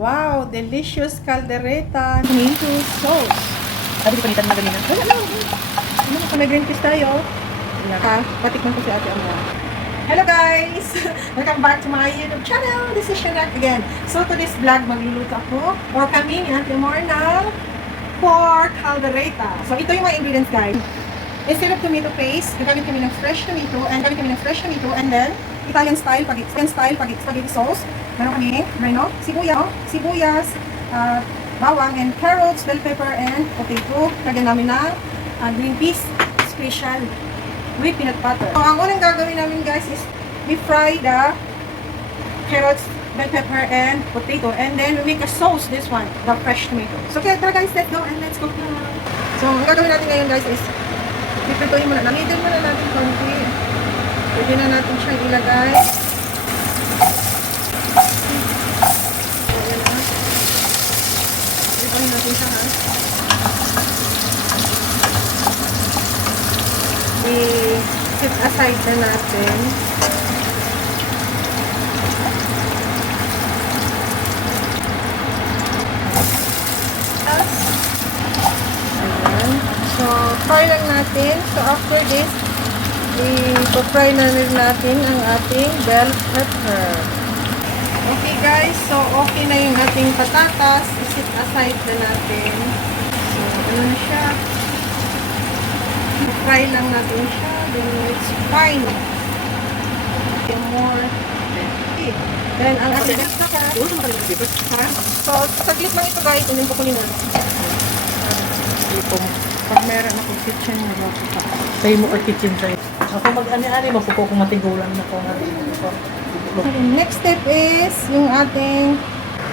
Wow, delicious caldereta tomato sauce. Sabi di panitan na ganina. Wala lang. May green peas tayo. Patikman ko si Ate Amra. Hello guys! Welcome back to my YouTube channel. This is Shanak again. So today's vlog, magluluto ako or kami ni Ate Amra ng pork caldereta. So ito yung mga ingredients guys. Instead of tomato paste, gagamit kami ng fresh tomato and then Italian style spaghetti sauce. Meron kami sibuyas, bawang and carrots, bell pepper and potato. Lagyan namin ng green peas special with peanut butter. So ang unang gagawin namin guys is we fry the carrots, bell pepper and potato and then we make a sauce, this one, the fresh tomato. So okay, tara guys, let's go and let's cook na. So ang gagawin natin ngayon guys is iprituhin muna. Namitin muna natin konti. Pwede na natin siyang ilagay. Ayan na. Iprituhin natin siya ha. I-set aside na natin. Ayan. So, fry lang natin. So, after this, i-fry na rin natin ang ating bell pepper. Okay guys, so okay na yung ating patatas. I-set aside na natin. So, ano na siya? I-fry lang natin siya. Then, it's fine. Yung more. Okay. Then, ang ating pepper. So, saglit lang ito guys. And then, kukunin na. Pag meron akong kitchen, Tayo mo or kitchen tray. Ako mag-ani-ani, mapuko kung matigulan na ko nga rin. Next step is yung ating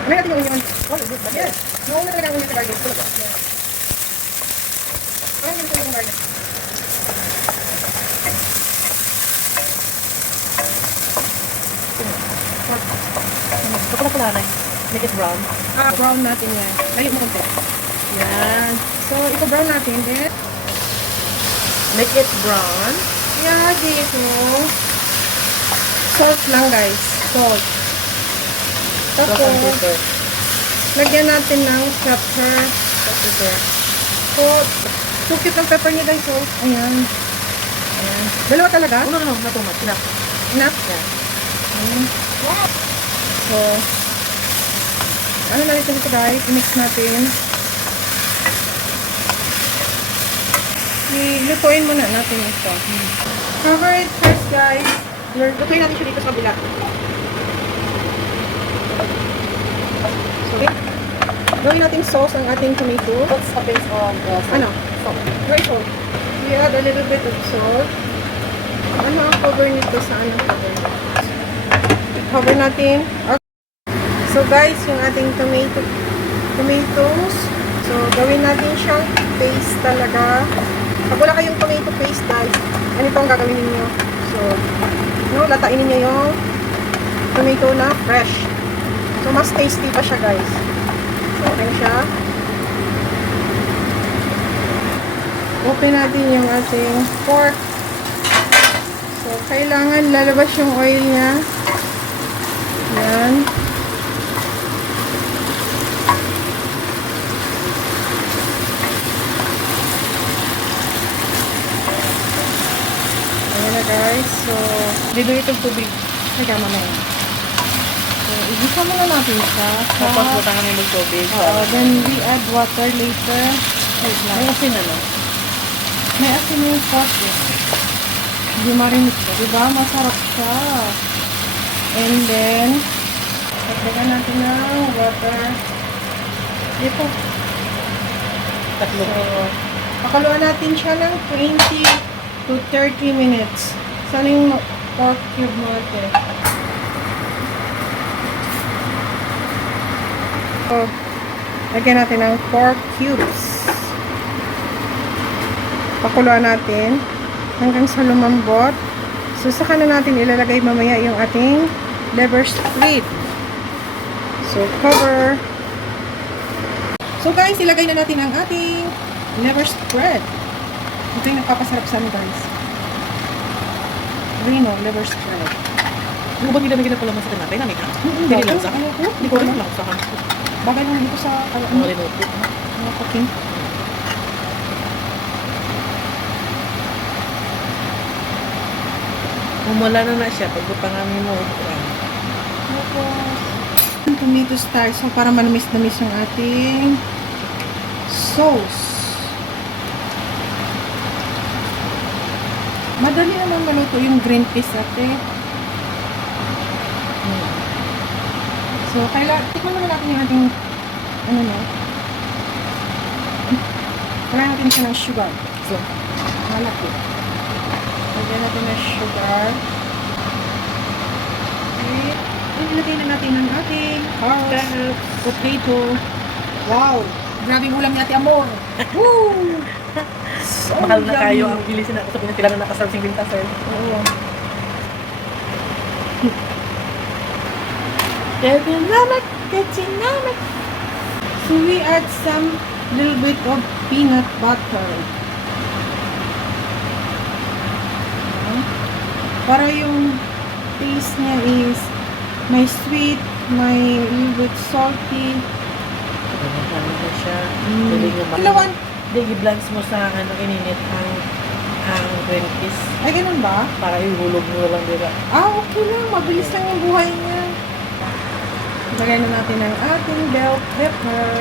ano natin yung onion? Oh, good. Yes. Yung una talaga yung onion garlic. Yes. Ano yung onion garlic? Kapala-pala na. Make it brown. Brown natin yan. Layo mo konti. Yan. So, ito brown natin. Then, Make it brown. yeah, dito. Salt lang guys. Salt. Salt and Tapos, pepper. lagyan natin ng pepper. Pepper. So cute ng pepper niya guys. So, ayan. Ayan. Dalawa talaga? No, not too much. Enough. Enough? Yeah. Ayan. So, ano na ito guys? I-mix natin. Ilutuin muna natin ito. Cover it first guys. Lutuin natin siya dito sa kabila. Okay. Gawin natin sauce ang ating tomato. What's happens on Ano? Salt. Very salt. We add a little bit of salt. Ano ang cover nito sa anong cover? Cover natin. Okay. So guys, yung ating tomatoes. So gawin natin siyang paste talaga. Pag wala kayong tomato paste guys, ano ito ang gagawin ninyo? So, latain ninyo yung tomato na fresh. So mas tasty pa siya guys. So okay siya. Open natin yung ating pork. So, kailangan lalabas yung oil niya. Yan. Ayan na guys. So, dito itong tubig. Nagama na yun. So, igisa muna natin siya. Tapos butangan mo yung tubig. Then we add water later. Wait lang. May asin ano? May asin yung sauce eh. Hindi marinig siya. Diba? Masarap siya. And then, pagdagan natin ng water. Dito. Tatlo. So, pakaluan natin siya ng 20 to 30 minutes. Sana yung pork cube mo ate. So, lagyan natin ng pork cubes. Pakuluan natin hanggang sa lumambot. So, saka na natin ilalagay mamaya yung ating liver split. So, cover. So, guys, ilagay na natin ang ating liver spread. Ito yung nagpapasarap sa amin, guys. Reno, liver spread. Ano ba ginamigin na pala mo sa natin? Namin ka? Hindi lang sa akin. Hindi ko rin lang sa akin. Bagay lang dito sa Mga linuto. mga cooking. Umula na siya. Pagbutangan mo. Tapos, tomato starch. So, para manamis-namis yung ating sauce. Madali naman maluto yung green peas ate. So, tikman naman natin yung ating, ano no? Kailangan natin siya ng sugar. So, malaki. Lagyan natin ng sugar. Okay. Ilagay na natin ang ating carrots, potato. Wow! Grabe yung ulam ni Ate Amor. Woo! So Mahal na kayo yummy. ang bilisin na. Sabi niya kailangan nakaserve 50 sir. Oo. Namak, namak. So we add some little bit of peanut butter. Para yung taste niya is may sweet, may little bit salty. Ano na siya. Mm. Pwede niya Ilawan. Hindi, i-blanch mo sa ininit ang green peas. Ay, ganun ba? Para ihulog mo lang diba. Okay lang. Mabilis lang yung buhay niya. Lagay na natin ang ating bell pepper.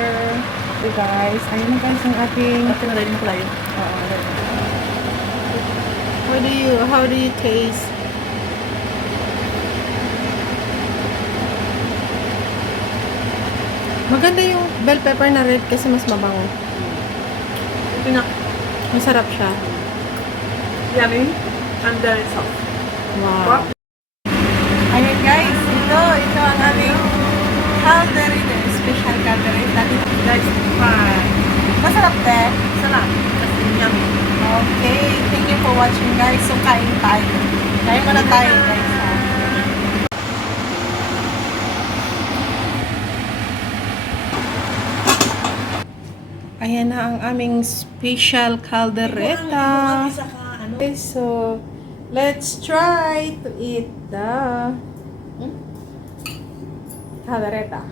Okay guys. Ayun na guys ang ating... At sinalay mo tayo. How do you taste? Maganda yung bell pepper na red kasi mas mabango. Masarap siya. Yummy. And then soft. Wow. Ayun guys, ito ang aming caldereta, special caldereta. Guys, fine. Masarap din. Sarap. Kasi yummy. Okay, thank you for watching guys. So kain tayo. Kain muna tayo guys. Ha? Ayan na ang aming special caldereta. Okay, so let's try to eat the caldereta.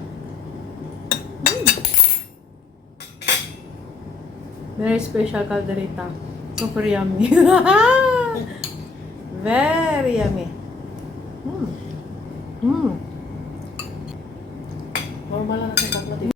Very special caldereta. Super yummy. Very yummy. Normal lang natin bakla dito.